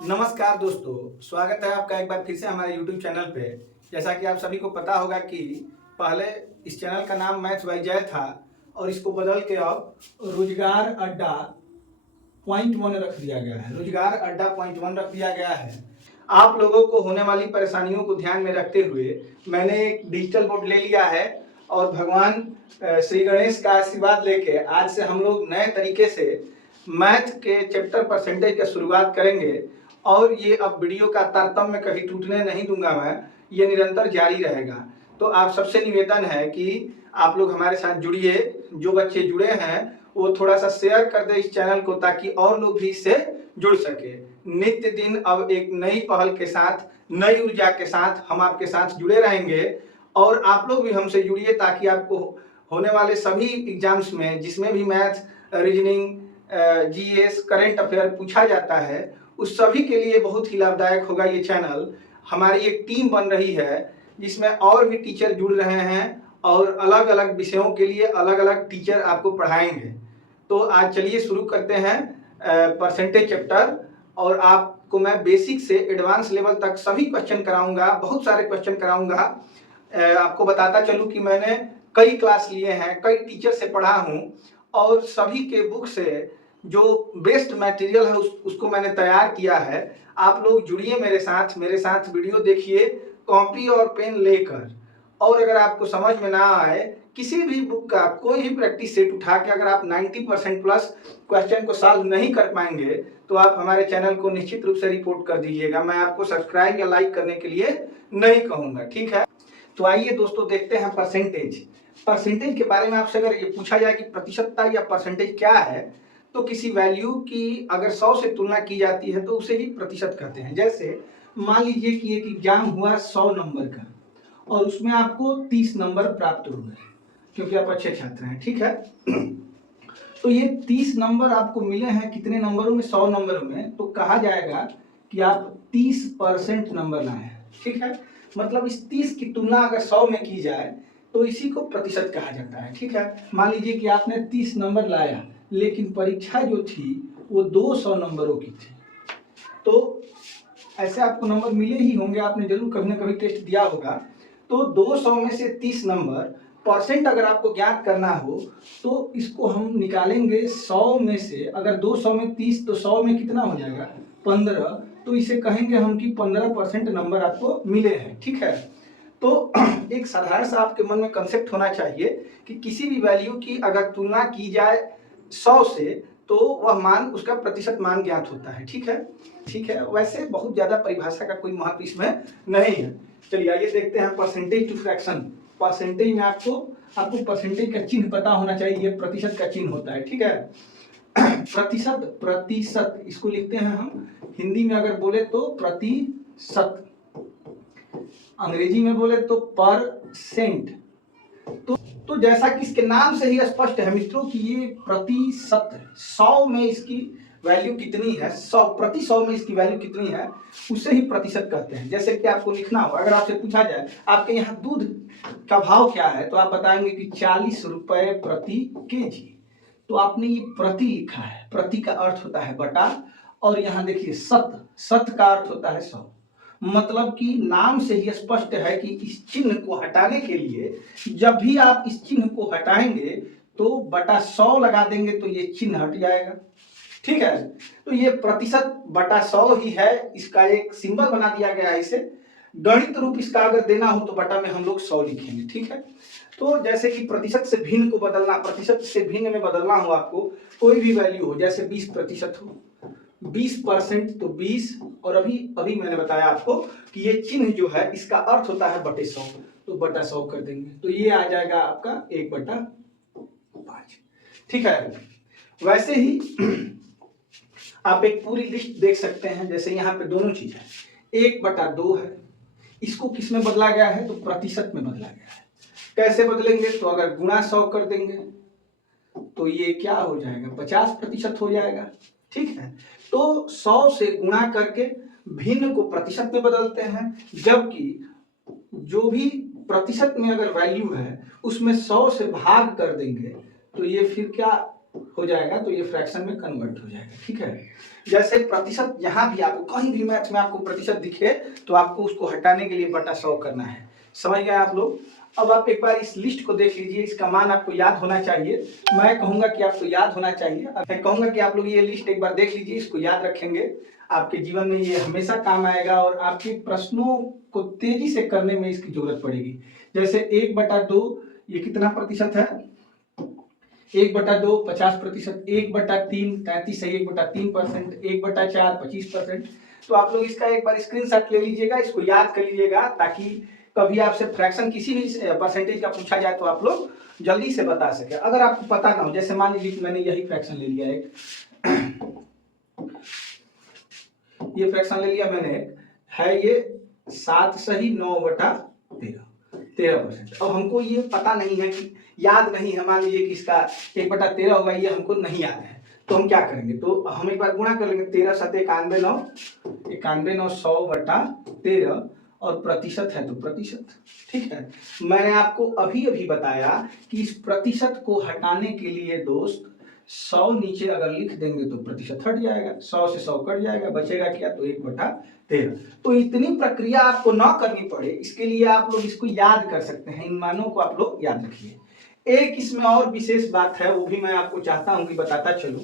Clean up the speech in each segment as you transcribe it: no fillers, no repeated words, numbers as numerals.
नमस्कार दोस्तों, स्वागत है आपका एक बार फिर से हमारे YouTube चैनल पे। जैसा कि आप सभी को पता होगा कि पहले इस चैनल का नाम मैथ्स बाय जय था और इसको बदल के अब रोजगार अड्डा पॉइंट 1 रख दिया गया है। रोजगार अड्डा पॉइंट 1 रख दिया गया है। आप लोगों को होने वाली परेशानियों को ध्यान में रखते हुए मैंने एक डिजिटल बोर्ड ले लिया है और भगवान श्री गणेश का आशीर्वाद लेके आज से हम लोग नए तरीके से मैथ के चैप्टर परसेंटेज की शुरुआत करेंगे। और ये अब वीडियो का तारतम्य कभी टूटने नहीं दूंगा मैं, ये निरंतर जारी रहेगा। तो आप सबसे निवेदन है कि आप लोग हमारे साथ जुड़िए। जो बच्चे जुड़े हैं वो थोड़ा सा शेयर कर दे इस चैनल को, ताकि और लोग भी इससे जुड़ सके। नित्य दिन अब एक नई पहल के साथ, नई ऊर्जा के साथ हम आपके साथ जुड़े रहेंगे और आप लोग भी हमसे जुड़िए, ताकि आपको होने वाले सभी एग्जाम्स में जिसमें भी math, reasoning, GS, current affair पूछा जाता है उस सभी के लिए बहुत ही लाभदायक होगा ये चैनल। हमारी एक टीम बन रही है जिसमें और भी टीचर जुड़ रहे हैं और अलग अलग विषयों के लिए अलग अलग टीचर आपको पढ़ाएंगे। तो आज चलिए शुरू करते हैं परसेंटेज चैप्टर। और आपको मैं बेसिक से एडवांस लेवल तक सभी क्वेश्चन कराऊंगा, बहुत सारे क्वेश्चन कराऊंगा। आपको बताता चलूं कि मैंने कई क्लास लिए हैं, कई टीचर से पढ़ा हूं और सभी के बुक से जो बेस्ट मटेरियल है उसको मैंने तैयार किया है। आप लोग जुड़िए मेरे साथ वीडियो देखिए कॉपी और पेन लेकर। और अगर आपको समझ में ना आए किसी भी बुक का कोई भी प्रैक्टिस सेट उठा के अगर आप 90% प्लस क्वेश्चन को सॉल्व नहीं कर पाएंगे तो आप हमारे चैनल को निश्चित रूप से रिपोर्ट कर दीजिएगा। मैं आपको सब्सक्राइब या लाइक करने के लिए नहीं कहूँगा, ठीक है। तो आइए दोस्तों देखते हैं परसेंटेज के बारे में। आपसे अगर ये पूछा जाए कि प्रतिशतता या परसेंटेज क्या है, तो किसी वैल्यू की अगर 100 से तुलना की जाती है तो उसे ही प्रतिशत कहते हैं। जैसे मान लीजिए कि एक एग्जाम हुआ 100 नंबर का और उसमें आपको 30 नंबर प्राप्त हुए क्योंकि आप अच्छे छात्र हैं, ठीक है। तो ये 30 नंबर आपको मिले हैं कितने नंबरों में? 100 नंबरों में। तो कहा जाएगा कि आप 30% नंबर लाए हैं, ठीक है। मतलब इस 30 की तुलना अगर 100 में की जाए तो इसी को प्रतिशत कहा जाता है, ठीक है। मान लीजिए कि आपने 30 नंबर लाया लेकिन परीक्षा जो थी वो 200 नंबरों की थी। तो ऐसे आपको नंबर मिले ही होंगे, आपने जरूर कभी ना कभी टेस्ट दिया होगा। तो 200 में से 30 नंबर परसेंट अगर आपको ज्ञात करना हो तो इसको हम निकालेंगे 100 में से। अगर 200 में 30 तो 100 में कितना हो जाएगा? 15। तो इसे कहेंगे हम कि 15% नंबर आपको मिले हैं, ठीक है। तो एक साधारण सा आपके मन में कंसेप्ट होना चाहिए कि किसी भी वैल्यू की अगर तुलना की जाए 100 से तो वह मान, उसका प्रतिशत मान ज्ञात होता है, ठीक है। ठीक है, वैसे बहुत ज्यादा परिभाषा का कोई महत्व इसमें नहीं है। चलिए आइए देखते हैं परसेंटेज टू फ्रैक्शन। परसेंटेज में आपको परसेंटेज का चिन्ह पता होना चाहिए। ये प्रतिशत का चिन्ह होता है, ठीक है। प्रतिशत इसको लिखते हैं हम हिंदी में अगर बोले तो प्रतिशत, अंग्रेजी में बोले तो परसेंट। तो जैसा कि इसके नाम से ही स्पष्ट है मित्रों कि ये प्रतिशत है। 100 में इसकी वैल्यू कितनी है, 100 प्रति 100 में इसकी वैल्यू कितनी है उसे ही प्रतिशत कहते हैं। जैसे कि आपको लिखना हो, अगर आपसे पूछा जाए आपके यहाँ दूध का भाव क्या है तो आप बताएंगे कि 40 रुपए प्रति केजी। तो आपने ये प्रति लिखा है, प्रति का अर्थ होता है बटा, और यहाँ देखिए शत का अर्थ होता है 100। मतलब कि नाम से ही स्पष्ट है कि इस चिन्ह को हटाने के लिए जब भी आप इस चिन्ह को हटाएंगे तो बटा 100 लगा देंगे तो ये चिन्ह हट जाएगा, ठीक है। तो ये प्रतिशत बटा 100 ही है, इसका एक सिंबल बना दिया गया है। इसे गणित रूप इसका अगर देना हो तो बटा में हम लोग 100 लिखेंगे, ठीक है। तो जैसे कि प्रतिशत से भिन्न को बदलना, प्रतिशत से भिन्न में बदलना हो आपको, कोई भी वैल्यू हो, जैसे 20% हो, 20% तो 20, और अभी मैंने बताया आपको कि ये चिन्ह जो है इसका अर्थ होता है बटे 100, तो बटा 100 कर देंगे तो ये आ जाएगा आपका 1/5, ठीक है। वैसे ही आप एक पूरी लिस्ट देख सकते हैं। जैसे यहाँ पे दोनों चीज है, 1/2 है, इसको किस में बदला गया है तो प्रतिशत में बदला गया है। कैसे बदलेंगे तो अगर गुणा 100 कर देंगे तो ये क्या हो जाएगा, 50% हो जाएगा, ठीक है। तो 100 से गुणा करके भिन्न को प्रतिशत में बदलते हैं, जबकि जो भी प्रतिशत में अगर वैल्यू है उसमें 100 से भाग कर देंगे तो ये फिर क्या हो जाएगा तो ये फ्रैक्शन में कन्वर्ट हो जाएगा, ठीक है। जैसे प्रतिशत, यहाँ भी आपको कहीं भी मैथ में आपको प्रतिशत दिखे तो आपको उसको हटाने के लिए बटा 100 करना है। समझ गए आप लोग। अब आप एक बार इस लिस्ट को देख लीजिए, इसका मान आपको याद होना चाहिए। मैं कहूंगा कि आपको याद होना चाहिए, मैं कहूंगा कि आप लोग ये लिस्ट एक बार देख लीजिए, इसको याद रखेंगे, आपके जीवन में ये हमेशा काम आएगा और आपके प्रश्नों को तेजी से करने में इसकी जरूरत पड़ेगी। जैसे 1/2 ये कितना प्रतिशत है, 1/2 50%, 1/3 33 है, 1/3%, 1/4 25%। तो आप लोग इसका एक बार स्क्रीनशॉट ले लीजिएगा, इसको याद कर लीजिएगा, ताकि कभी आपसे फ्रैक्शन किसी भी परसेंटेज का पूछा जाए तो आप लोग जल्दी से बता सके। अगर आपको पता ना हो, जैसे मान लीजिए कि मैंने यही फ्रैक्शन ले लिया एक, ये फ्रैक्शन ले लिया मैंने, है ये 7 सही 9/13 13%। अब हमको ये पता नहीं है कि याद नहीं है, मान लीजिए कि इसका 1/13 होगा, ये हमको नहीं याद है, तो हम क्या करेंगे, तो हम एक बार गुणा कर लेंगे, 13 7 91 9 91 9 100/13 और प्रतिशत है तो प्रतिशत, ठीक है। मैंने आपको अभी अभी बताया कि इस प्रतिशत को हटाने के लिए दोस्त 100 नीचे अगर लिख देंगे तो प्रतिशत हट जाएगा, 100 से 100 कट जाएगा, बचेगा क्या, तो 1/13। तो इतनी प्रक्रिया आपको ना करनी पड़े, इसके लिए आप लोग इसको याद कर सकते हैं, इन मानों को आप लोग याद रखिए। एक इसमें और विशेष बात है, वो भी मैं आपको चाहता हूं कि बताता चलूं।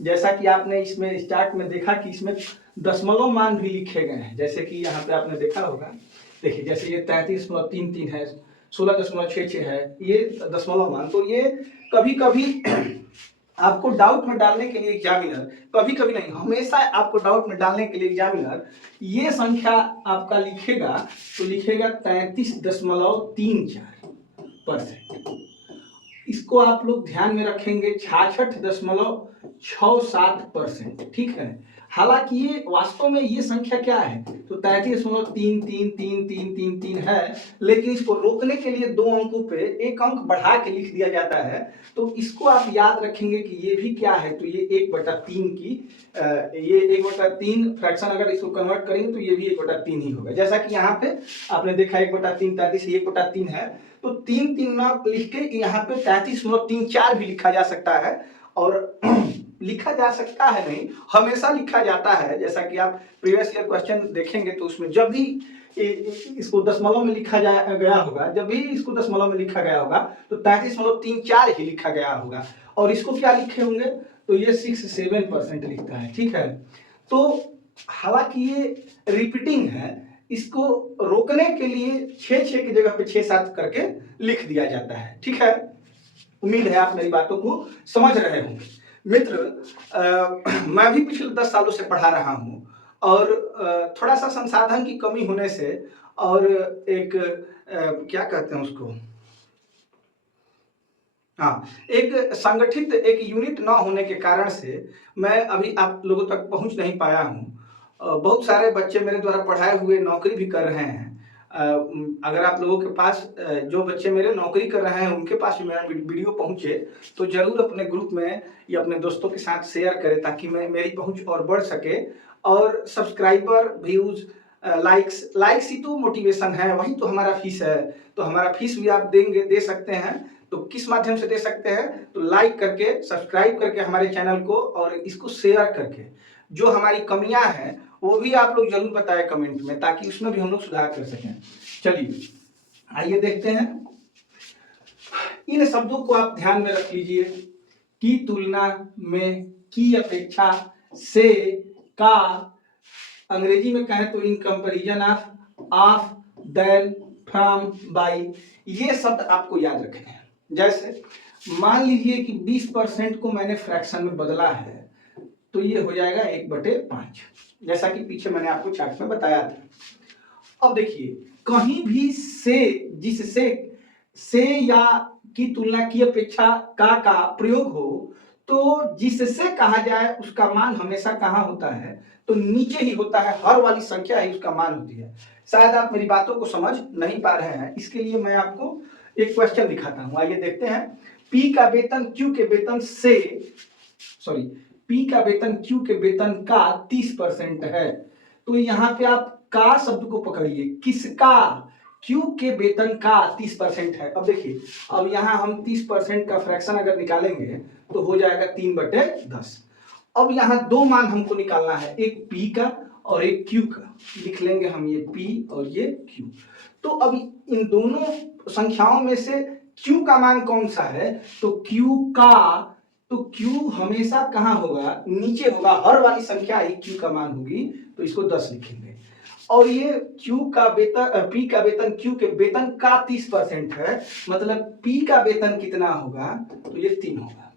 जैसा कि आपने इसमें स्टार्ट में देखा कि इसमें दशमलव मान भी लिखे गए हैं, जैसे कि यहाँ पे आपने देखा होगा, देखिए जैसे ये 33.33 है, 16.66 है, ये दशमलव मान। तो ये कभी कभी आपको डाउट में डालने के लिए एग्जामिनर, कभी कभी नहीं हमेशा आपको डाउट में डालने के लिए एग्जामिनर ये संख्या आपका लिखेगा, तो लिखेगा 33.34%। इसको आप लोग ध्यान में रखेंगे 66.67%, ठीक है। हालांकि ये वास्तव में ये संख्या क्या है, तो 33.333333 है, लेकिन इसको रोकने के लिए 2 अंकों पे 1 अंक बढ़ा के लिख दिया जाता है। तो इसको आप याद रखेंगे कि ये भी क्या है, तो ये 1/3 की ये 1/3 फ्रैक्शन, अगर इसको कन्वर्ट करेंगे तो ये भी 1/3 ही होगा। जैसा कि यहाँ पे आपने देखा 1/3 33 1/3 है, तो 3 ना लिख के यहाँ पे 33.34 भी लिखा जा सकता है, और लिखा जा सकता है नहीं, हमेशा लिखा जाता है। जैसा कि आप प्रीवियस ईयर क्वेश्चन देखेंगे तो उसमें जब भी इसको दशमलव में लिखा गया होगा, जब भी इसको दशमलव में लिखा गया होगा तो 33.34 ही लिखा गया होगा, और इसको क्या लिखे होंगे, तो ये 67% लिखता है, ठीक है। तो हालांकि ये रिपीटिंग है, इसको रोकने के लिए 6 की जगह पे 6-7 करके लिख दिया जाता है, ठीक है। उम्मीद है आप मेरी बातों को समझ रहे होंगे। मित्र, मैं भी पिछले 10 सालों से पढ़ा रहा हूं, और थोड़ा सा संसाधन की कमी होने से, और एक क्या कहते हैं उसको, हाँ, एक संगठित एक यूनिट ना होने के कारण से मैं अभी आप लोगों तक पहुंच नहीं पाया हूं। बहुत सारे बच्चे मेरे द्वारा पढ़ाए हुए नौकरी भी कर रहे हैं। अगर आप लोगों के पास जो बच्चे मेरे नौकरी कर रहे हैं उनके पास भी मेरा वीडियो पहुंचे तो जरूर अपने ग्रुप में या अपने दोस्तों के साथ शेयर करें, ताकि मेरी पहुंच और बढ़ सके। और सब्सक्राइबर, व्यूज, लाइक्स ही तो मोटिवेशन है, वही तो हमारा फीस है। तो हमारा फीस भी आप दे सकते हैं। तो किस माध्यम से दे सकते हैं, तो लाइक करके, सब्सक्राइब करके हमारे चैनल को, और इसको शेयर करके। जो हमारी कमियां हैं वो भी आप लोग जरूर बताएं कमेंट में, ताकि उसमें भी हम लोग सुधार कर सकें। चलिए आइए देखते हैं, इन शब्दों को आप ध्यान में रख लीजिए। की तुलना में, की अपेक्षा, से, का, अंग्रेजी में कहें तो in comparison of, then, from, by, ये शब्द आपको याद रखने हैं। जैसे मान लीजिए कि 20% को मैंने फ्रैक्शन में बदला है, तो ये हो जाएगा 1/5, जैसा कि पीछे मैंने आपको चार्ट में बताया था। अब देखिए, कहीं भी से, जिससे, से या की तुलना की अपेक्षा का प्रयोग हो, तो जिससे कहा जाए उसका मान हमेशा कहाँ होता है, तो नीचे ही होता है, हर वाली संख्या ही उसका मान होती है। शायद आप मेरी बातों को समझ नहीं पा रहे हैं, इसके लिए मैं आपको एक क्वेश्चन दिखाता हूं। आइए देखते हैं। पी का वेतन क्यू के वेतन से, सॉरी, पी का वेतन क्यू के वेतन का 30% है। तो यहाँ पे आप का शब्द को पकड़िए, किसका, क्यू के वेतन का 30% है। अब देखिए, अब यहाँ हम 30% का फ्रैक्शन अगर निकालेंगे तो हो जाएगा 3/10। अब यहाँ दो मान हमको निकालना है, एक पी का और एक क्यू का। लिख लेंगे हम ये पी और ये क्यू। तो अब इन दोनों संख्याओं में से क्यू का मान कौन सा है, तो क्यू हमेशा कहाँ होगा, नीचे होगा। हर वाली संख्या ही क्यू का मान होगी, तो इसको 10 लिखेंगे। और ये क्यू का वेतन, पी का वेतन क्यू के वेतन का 30% है, मतलब पी का वेतन कितना होगा, तो ये 3 होगा।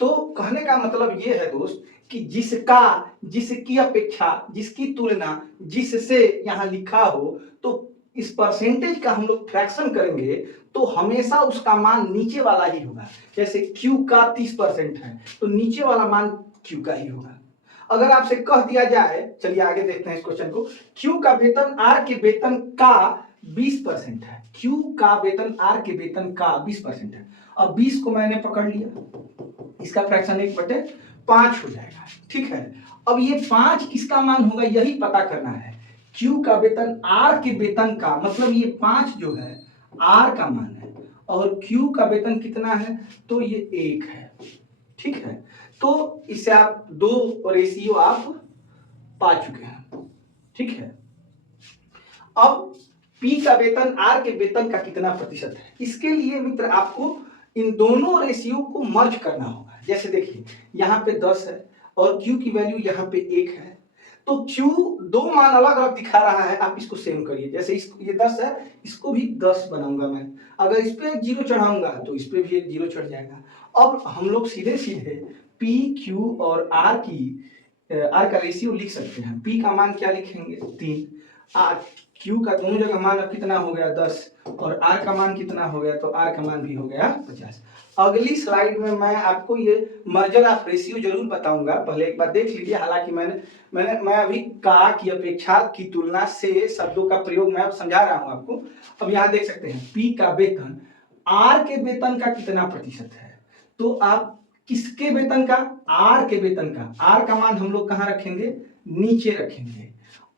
तो कहने का मतलब ये है दोस्त कि जिसकी अपेक्षा, जिसकी तुलना जिससे यहाँ लिखा हो, तो इस परसेंटेज का हम लोग फ्रैक्शन करेंगे तो हमेशा उसका मान नीचे वाला ही होगा। जैसे Q का 30% है तो नीचे वाला मान Q का ही होगा। अगर आपसे कह दिया जाए, चलिए आगे देखते हैं इस क्वेश्चन को, Q का वेतन R के वेतन का 20% है। Q का वेतन R के वेतन का 20% है। अब 20 को मैंने पकड़ लिया, इसका फ्रैक्शन 1/5 हो जाएगा। ठीक है, अब ये 5 किसका मान होगा यही पता करना है। Q का वेतन R के वेतन का, मतलब ये 5 जो है R का मान है, और Q का वेतन कितना है, तो ये 1 है। ठीक है, तो इससे आप दो रेशियो आप पा चुके हैं। ठीक है, अब P का वेतन R के वेतन का कितना प्रतिशत है, इसके लिए मित्र आपको इन दोनों रेशियो को मर्ज करना होगा। जैसे देखिए, यहाँ पे 10 है और Q की वैल्यू यहाँ पे 1 है, तो Q दो मान अलग अलग दिखा रहा है, आप इसको सेम करिए। जैसे ये 10 है, इसको भी 10 बनाऊंगा मैं। अगर इस पे 0 चढ़ाऊंगा तो इस पे भी एक 0 चढ़ जाएगा। अब हम लोग सीधे सीधे P, Q और R का रेशियो लिख सकते हैं। P का मान क्या लिखेंगे, 3। Q का दोनों जगह मान अब कितना हो गया, 10, और R का मान कितना हो गया, तो R का मान भी हो गया 50। अगली स्लाइड में मैं आपको ये मर्जर ऑफ रेशियो जरूर बताऊंगा, पहले एक बार देख लीजिए। हालांकि मैं अभी का की अपेक्षा की तुलना से शब्दों का प्रयोग मैं अब समझा रहा हूं आपको। अब यहाँ देख सकते हैं P का वेतन R के वेतन का कितना प्रतिशत है, तो आप किसके वेतन का, R के वेतन का। R का मान हम लोग कहाँ रखेंगे, नीचे रखेंगे।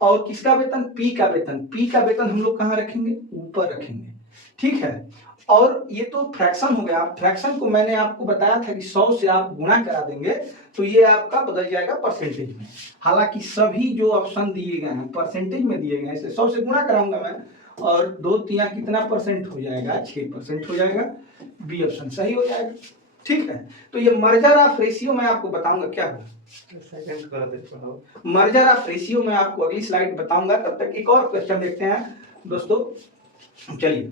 और किसका वेतन, P का वेतन, P का वेतन हम लोग कहाँ रखेंगे, ऊपर रखेंगे। ठीक है, और ये तो फ्रैक्शन हो गया। फ्रैक्शन को मैंने आपको बताया था कि 100 से आप गुणा करा देंगे तो ये आपका बदल जाएगा परसेंटेज में। हालांकि सभी जो ऑप्शन दिए गए हैं परसेंटेज में दिए गए हैं, इसे 100 से गुणा कराऊंगा मैं, और 2 3 कितना परसेंट हो जाएगा, 6% हो जाएगा। बी ऑप्शन सही हो जाएगा। ठीक है, तो ये मर्जर ऑफ रेशियो मैं आपको बताऊंगा क्या है, मर्जर ऑफ रेशियो मैं आपको अगली स्लाइड बताऊंगा। तब तक एक और क्वेश्चन देखते हैं दोस्तों। चलिए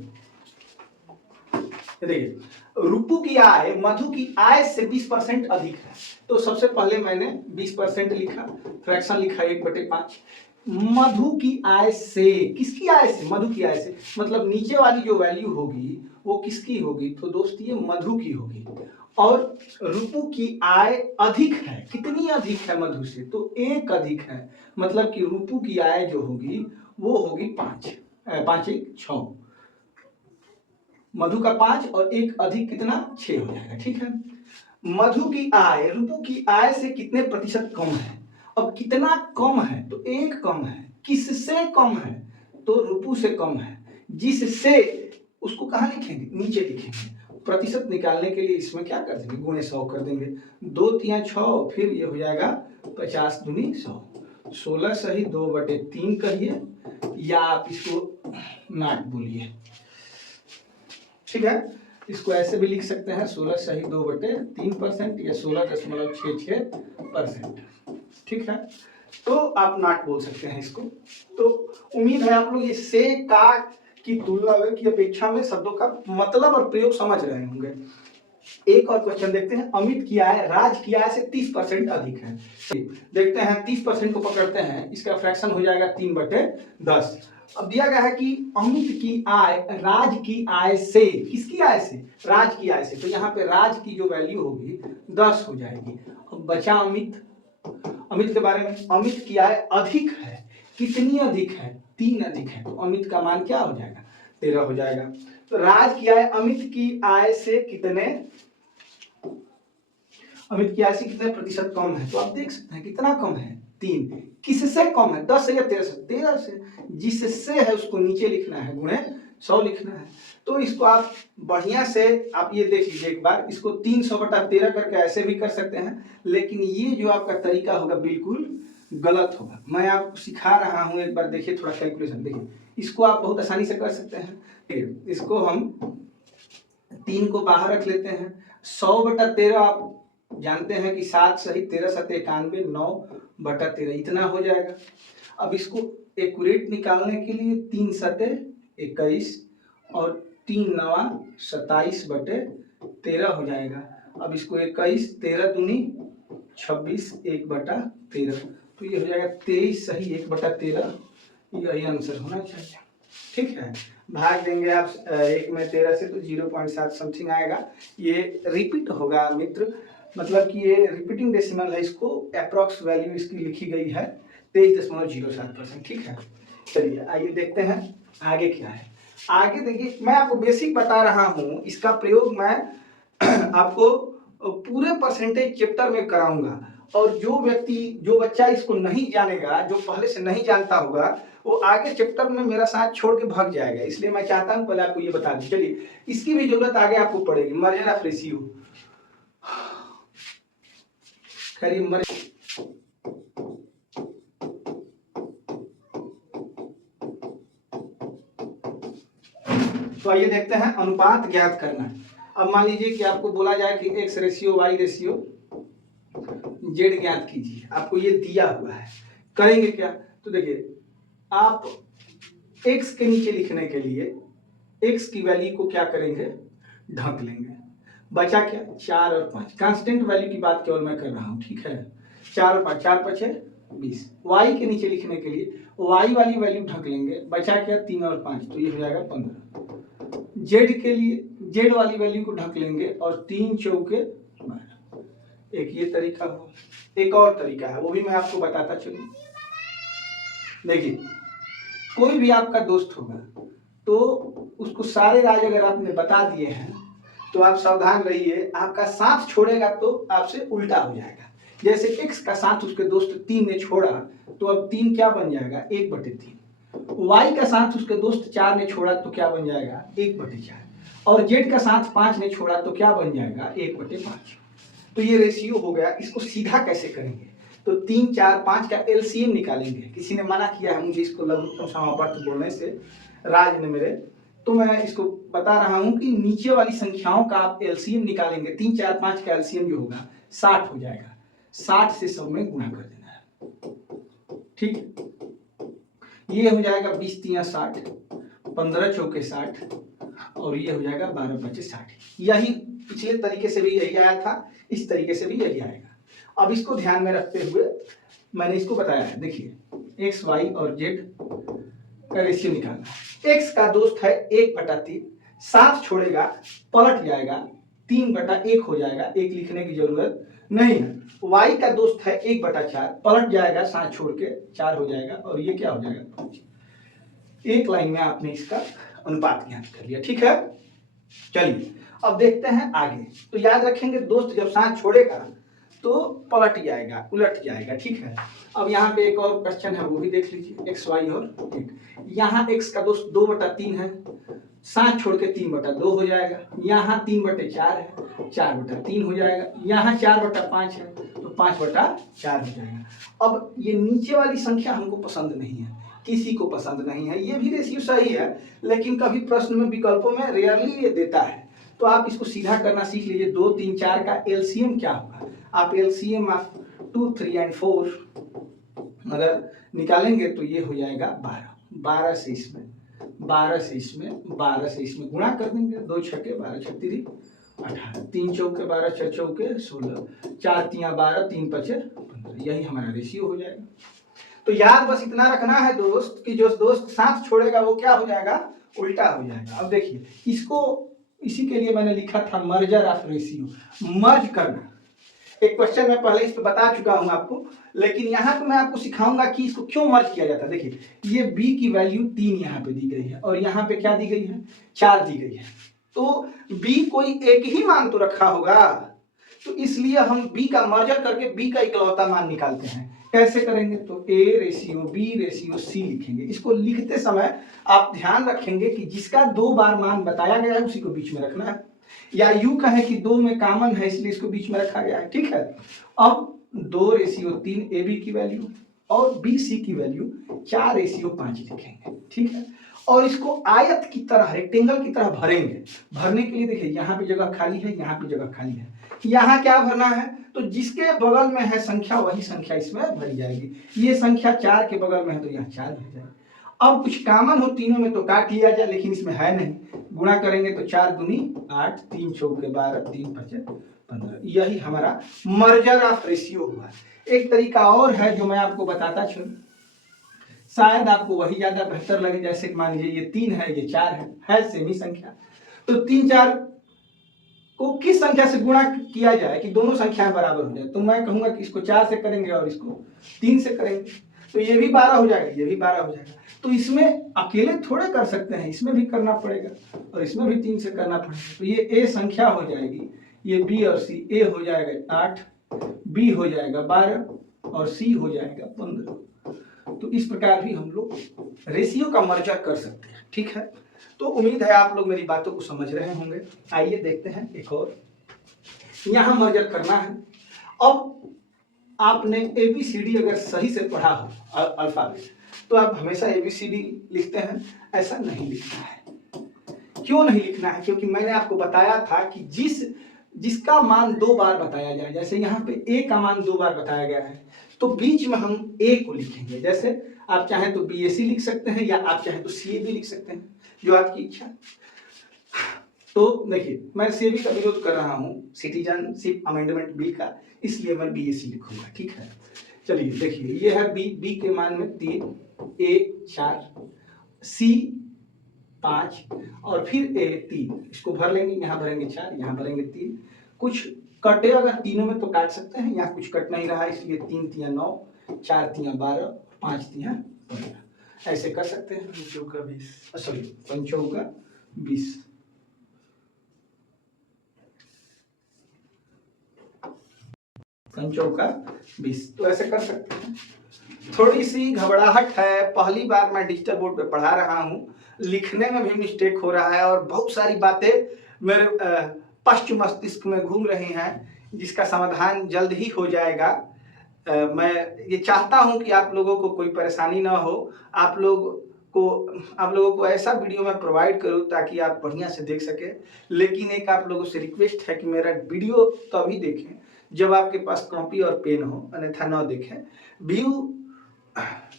देखिए, रूपू की आय मधु की आय से 20% अधिक है। तो सबसे पहले मैंने 20% लिखा, फ्रैक्शन लिखा 1/5। मधु की आय से, किसकी आय से, मधु की आय से, मतलब नीचे वाली जो वैल्यू होगी वो किसकी होगी, तो दोस्त ये मधु की होगी। और रूपू की आय अधिक है, कितनी अधिक है मधु से, तो 1 अधिक है, मतलब कि रूपू की आय जो होगी वो होगी 5, 5 1 6, मधु का 5 और 1 अधिक कितना, 6 हो जाएगा। ठीक है, मधु की आय रूपू की आय से कितने प्रतिशत कम है। अब कितना कम है, तो 1 कम है। किससे कम है, तो रूपू से कम है। जिससे, उसको कहाँ लिखेंगे, नीचे लिखेंगे। प्रतिशत निकालने के लिए इसमें क्या कर देंगे, गुणे 100 कर देंगे। 2 3 6, फिर ये हो जाएगा 50 दूनी 100, 16 सही 2/3 कहिए, या आप इसको नाट बोलिए। ठीक है, इसको ऐसे भी लिख सकते हैं 16 सही 2/3% या 16.66%। ठीक है, तो आप नाट बोल सकते हैं इसको। तो उम्मीद है आप लोग ये से का की तुलना की अपेक्षा में शब्दों का मतलब और प्रयोग समझ रहे होंगे। एक और क्वेश्चन देखते हैं। अमित की आय राज की आय से 30% अधिक है। देखते हैं 30% को पकड़ते हैं, इसका फ्रैक्शन हो जाएगा 3/10। अब दिया गया है कि अमित की आय राज की आय से, किसकी आय से, राज की आय से, तो यहाँ पे राज की जो वैल्यू होगी 10 हो जाएगी। अब बचा अमित, अमित के बारे में, अमित की आय अधिक है, कितनी अधिक है, 3 अधिक है, तो अमित का मान क्या हो जाएगा, 13 हो जाएगा। तो राज की आय अमित की आय से कितने, अमित की आय से कितने प्रतिशत कम है, तो आप देख सकते हैं कितना कम है, 3, किससे कम है 10 से या 13 से, 13 से, जिससे है उसको नीचे लिखना है, गुणे 100 लिखना है। तो इसको आप बढ़िया से आप ये देख लीजिए एक बार, इसको 300/13 करके ऐसे भी कर सकते हैं, लेकिन ये जो आपका तरीका होगा बिल्कुल गलत होगा। मैं आपको सिखा रहा हूं, एक बार देखिए थोड़ा कैलकुलेशन देखिए, इसको आप बहुत आसानी से कर सकते हैं। इसको हम 3 को बाहर रख लेते हैं, 100/13 आप जानते हैं कि 7 सही 13 7 91, 9/13 इतना हो जाएगा। अब इसको एक्यूरेट निकालने के लिए 3 7 21 और 3 9 27/13 हो जाएगा। अब इसको 21 13 दूनी 26 1/13, तो ये हो जाएगा 23 सही 1/13, यही आंसर होना चाहिए। ठीक है, भाग देंगे आप 1 में 13 से तो 0.7 समथिंग आएगा। ये रिपीट होगा मित्र, मतलब कि ये रिपीटिंग डेसिमल है, इसको अप्रॉक्स वैल्यू इसकी लिखी गई है 23.07%। ठीक है, चलिए आइए देखते हैं आगे क्या है। आगे देखिए, मैं आपको बेसिक बता रहा हूँ, इसका प्रयोग मैं आपको पूरे परसेंटेज चैप्टर में कराऊंगा, और जो बच्चा इसको नहीं जानेगा, जो पहले से नहीं जानता होगा, वो आगे चैप्टर में मेरा साथ छोड़ के भाग जाएगा। इसलिए मैं चाहता हूं पहले आपको ये बता दूं। चलिए, इसकी भी जरूरत आगे आपको पड़ेगी, मर्जर ऑफ रेशियो। खैर तो आइए देखते हैं अनुपात ज्ञात करना। अब मान लीजिए कि आपको बोला जाए कि x ratio y ratio z ज्ञात कीजिए, आपको ये दिया हुआ है, करेंगे क्या? तो देखिए, आप x के नीचे लिखने के लिए x की वैल्यू को क्या करेंगे, ढक लेंगे। बचा क्या, 4 और 5, कांस्टेंट वैल्यू की बात केवल मैं कर रहा हूं। ठीक है, 4 और 5, 4 5 20। y के नीचे लिखने के लिए y वाली वैल्यू ढक लेंगे, बचा क्या, 3 और 5, तो ये हो जाएगा 15। z के लिए z वाली वैल्यू को ढक लेंगे और 3 चौके 12। एक ये तरीका हो, एक और तरीका है, वो भी मैं आपको बताता चलूं। देखिए, कोई भी आपका दोस्त होगा तो उसको सारे राज अगर आपने बता दिए हैं तो आप सावधान रहिए, आपका साथ छोड़ेगा तो आपसे उल्टा हो जाएगा। जैसे x का साथ उसके दोस्त 3 ने छोड़ा तो अब 3 क्या बन जाएगा, 1/3। y का साथ उसके दोस्त 4 ने छोड़ा तो क्या बन जाएगा, 1/4। और z का साथ 5 ने छोड़ा तो क्या बन जाएगा, 1/5। तो ये रेशियो हो गया। इसको सीधा कैसे करेंगे, तो 3 4 5 का एलसीएम निकालेंगे। किसी ने मना किया है मुझे इसको लघुत्तम समापवर्त बोलने से, राज ने मेरे, तो मैं इसको बता रहा हूं कि नीचे वाली संख्याओं का आप एलसीएम निकालेंगे। 3 4 5 का एलसीएम जो होगा 60 हो जाएगा, 60 से सब में गुणा कर देना है। ठीक, ये हो जाएगा 20 3 60, 15 चौके 60, और ये हो जाएगा 12 25 60। यही पिछले तरीके से भी यही आया था, इस तरीके से भी यही आएगा। अब इसको ध्यान में रखते हुए मैंने इसको बताया है। देखिए, x y और z का रेशियो निकालना। x का दोस्त है 1/3, साथ छोड़ेगा पलट जाएगा, 3/1 हो जाएगा, 1 लिखने की जरूरत नहीं है। y का दोस्त है 1/4, पलट जाएगा, साथ छोड़ के 4 हो जाएगा, और ये क्या हो जाएगा, 5। एक लाइन में आपने इसका अनुपात ज्ञात कर लिया। ठीक है, चलिए अब देखते हैं आगे। तो याद रखेंगे, दोस्त जब साथ छोड़ेगा तो पलट जाएगा, उलट जाएगा। ठीक है, अब यहाँ पे एक और क्वेश्चन है, वो भी देख लीजिए। x y और z, यहाँ x का दोस्त 2/3 है, साथ छोड़ के 3/2 हो जाएगा। यहाँ 3/4 है, 4/3 हो जाएगा। यहाँ 4/5 है तो 5/4 हो जाएगा। अब ये नीचे वाली संख्या हमको पसंद नहीं है, किसी को पसंद नहीं है। ये भी रेशियो सही है, लेकिन कभी प्रश्न में विकल्पों में रेयरली ये देता है, तो आप इसको सीधा करना सीख लीजिए। 2 3 4 का एलसीएम क्या होगा, आप एलसीएम ऑफ 2 3 और 4 अगर निकालेंगे तो ये हो जाएगा 12। 12 से इसमें 12 से इसमें 12 से इसमें गुणा कर देंगे। 2 छक्के 12 छत्तीस 18, 3 चौके 12 6 चौके 16, 4 3 12, 3 5 15, यही हमारा रेशियो हो जाएगा। तो याद बस इतना रखना है दोस्त कि जो दोस्त साथ छोड़ेगा वो क्या हो जाएगा, उल्टा हो जाएगा। अब देखिए, इसको इसी के लिए मैंने लिखा था मर्जर ऑफ रेशियो, मर्ज करना। एक क्वेश्चन मैं पहले इस पे बता चुका हूं आपको, लेकिन यहाँ पे मैं आपको सिखाऊंगा कि इसको क्यों मर्ज किया जाता है। देखिए, ये b की वैल्यू 3 यहाँ पे दी गई है, और यहाँ पे क्या दी गई है, 4 दी गई है। तो b कोई एक ही मान तो रखा होगा, तो इसलिए हम b का मर्जर करके b का इकलौता मान निकालते हैं। कैसे करेंगे? तो A ratio B ratio C लिखेंगे। इसको लिखते समय आप ध्यान रखेंगे कि जिसका 2 बार मान बताया गया है उसी को बीच में रखना है, या यूं कहें कि 2 में कॉमन है इसलिए इसको बीच में रखा गया है, ठीक है। अब 2 रेशियो 3 AB की वैल्यू और BC की वैल्यू 4 रेशियो 5 लिखेंगे, ठीक है। और इसको आयत की तरह, रेक्टेंगल की तरह भरेंगे। भरने के लिए देखिए यहाँ पे जगह खाली है, यहाँ पे जगह खाली है, यहाँ क्या भरना है? तो जिसके बगल में है संख्या वही संख्या इसमें भरी जाएगी। ये संख्या 4 के बगल में है तो यहाँ 4 भर जाएगी। अब कुछ कॉमन हो तीनों में तो काट लिया जाए, लेकिन इसमें है नहीं। गुणा करेंगे तो 4 दूनी 8, 3 चौके 12, 3 5 15। यही हमारा मर्जर ऑफ रेशियो हुआ। एक तरीका और है जो मैं आपको बताता चलूं, शायद आपको वही ज्यादा बेहतर लगे। जैसे मान लीजिए ये 3 है, ये 4 है सेमी संख्या, तो 3 4 को किस संख्या से गुणा किया जाए कि दोनों संख्याएं बराबर हो जाए? तो मैं कहूंगा कि इसको 4 से करेंगे और इसको 3 से करेंगे, तो ये भी 12 हो जाएगा, ये भी 12 हो जाएगा। तो इसमें अकेले थोड़े कर सकते हैं, इसमें भी करना पड़ेगा और इसमें भी 3 से करना पड़ेगा। तो ये A संख्या हो जाएगी, ये B और C, A हो जाएगा 8, B हो जाएगा 12 और C हो जाएगा 15। तो इस प्रकार भी हम लोग रेशियो का मर्जर कर सकते हैं, ठीक है। तो उम्मीद है आप लोग मेरी बातों को समझ रहे होंगे। आइए देखते हैं एक और, यहां मर्जर करना है। अब आपने ABCD अगर सही से पढ़ा हो अल्फाबेट, तो आप हमेशा ABCD लिखते हैं, ऐसा नहीं लिखना है। क्यों नहीं लिखना है? क्योंकि मैंने आपको बताया था कि जिसका मान 2 बार बताया जाए, जैसे यहाँ पे A का मान 2 बार बताया गया है, तो बीच में हम A को लिखेंगे। जैसे आप चाहें तो BAC लिख सकते हैं, या आप चाहें तो CAB लिख सकते हैं, जो आपकी इच्छा। तो देखिए मैं CAB का विरोध कर रहा हूँ, सिटीजनशिप अमेंडमेंट बिल का, इसलिए मैं BAC लिखूंगा, ठीक है। चलिए देखिए, ये है B के मान में 3, A 4, C 5 और फिर A 3। इसको भर लेंगे, यहाँ भरेंगे 4, यहाँ भरेंगे 3। कुछ कटे अगर तीनों में तो काट सकते हैं, यहाँ कुछ कट नहीं रहा इसलिए 3 3 9, 4 3 12, 5 3 15, ऐसे कर सकते हैं। 5 चौका 20, सॉरी 5 चौका 20, 5 चौका 20, तो ऐसे कर सकते हैं। थोड़ी सी घबराहट है, पहली बार मैं डिजिटल बोर्ड पे पढ़ा रहा हूँ, लिखने में भी मिस्टेक हो रहा है और बहुत सारी बातें मेरे पश्चिम मस्तिष्क में घूम रही हैं, जिसका समाधान जल्द ही हो जाएगा। मैं ये चाहता हूं कि आप लोगों को कोई परेशानी ना हो, आप लोगों को ऐसा वीडियो मैं प्रोवाइड करूं ताकि आप बढ़िया से देख सके। लेकिन एक आप लोगों से रिक्वेस्ट है कि मेरा वीडियो तभी देखें जब आपके पास कॉपी और पेन हो, अन्यथा ना देखें। व्यू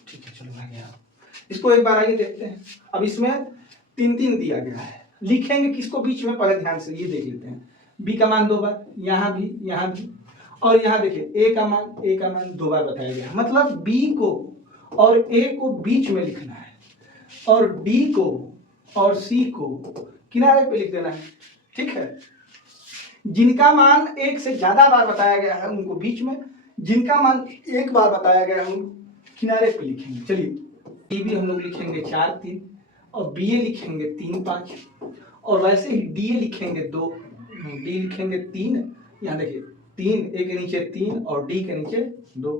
ठीक है, चलो मैं गया। इसको एक बार आइए देखते हैं। अब इसमें 3 3 दिया गया है, लिखेंगे किसको बीच में? पहले ध्यान से ये देख लेते हैं। B का मान 2 बार, यहाँ भी, और यहाँ देखिए A का मान 2 बार बताया गया है। मतलब B को और A को बीच में लिखना है, और D को और C को किनारे पे लिख देना है, ठीक है। जिनका मान 1 से ज्यादा बार बताया गया है उनको बीच में, जिनका मान 1 बार बताया गया है उनको किनारे पे लिखेंगे। चलिए DB हम लोग लिखेंगे 4 3, और BA लिखेंगे 3 5, और वैसे ही DA लिखेंगे 2, D लिखेंगे 3, यहाँ देखिए 3, A के नीचे 3 और D के नीचे 2।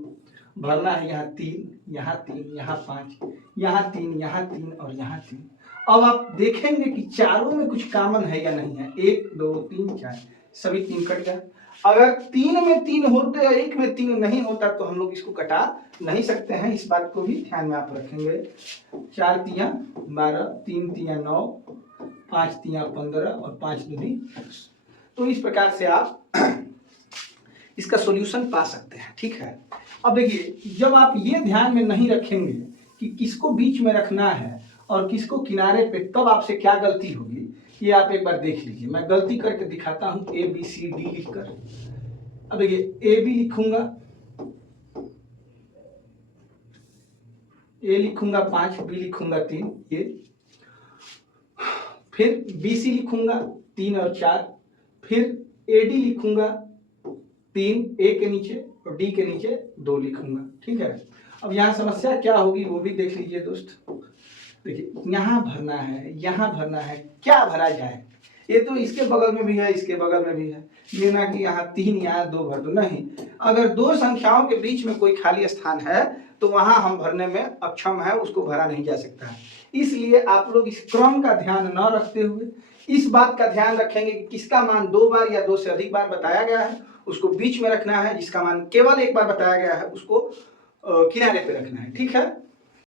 भरना है यहाँ 3, यहाँ 3, यहाँ 5, यहाँ 3, यहाँ 3 और यहाँ 3। अब आप देखेंगे कि चारों में कुछ कॉमन है या नहीं है। 1 2 3 4, सभी 3 कट गया। अगर 3 में 3 होते और 1 में 3 नहीं होता तो हम लोग इसको कटा नहीं सकते हैं, इस बात को भी ध्यान में आप रखेंगे। 4 3 12, 3 3 9, 5 3 15 और 5 2 10। तो इस प्रकार से आप इसका सॉल्यूशन पा सकते हैं, ठीक है। अब देखिए, जब आप ये ध्यान में नहीं रखेंगे कि किसको बीच में रखना है और किसको किनारे पे, तब आपसे क्या गलती होगी ये आप एक बार देख लीजिए। मैं गलती करके दिखाता हूं, ABCD लिखकर। अब देखिए AB लिखूंगा, A लिखूंगा 5, B लिखूंगा 3, ये फिर BC लिखूंगा 3 और 4, फिर AD लिखूंगा 3, A के नीचे और D के नीचे 2 लिखूंगा, ठीक है। अब यहाँ समस्या क्या होगी वो भी देख लीजिए दोस्त। देखिए यहाँ भरना है, यहाँ भरना है, क्या भरा जाए? ये तो इसके बगल में भी है, इसके बगल में भी है, ये ना कि यहाँ 3 यहाँ 2 भर दो, नहीं। अगर दो संख्याओं के बीच में कोई खाली स्थान है तो वहां हम भरने में अक्षम है, उसको भरा नहीं जा सकता है। इसलिए आप लोग इस क्रम का ध्यान न रखते हुए इस बात का ध्यान रखेंगे कि किसका मान 2 बार या 2 से अधिक बार बताया गया है उसको बीच में रखना है, जिसका मान केवल 1 बार बताया गया है उसको किनारे पे रखना है। ठीक है।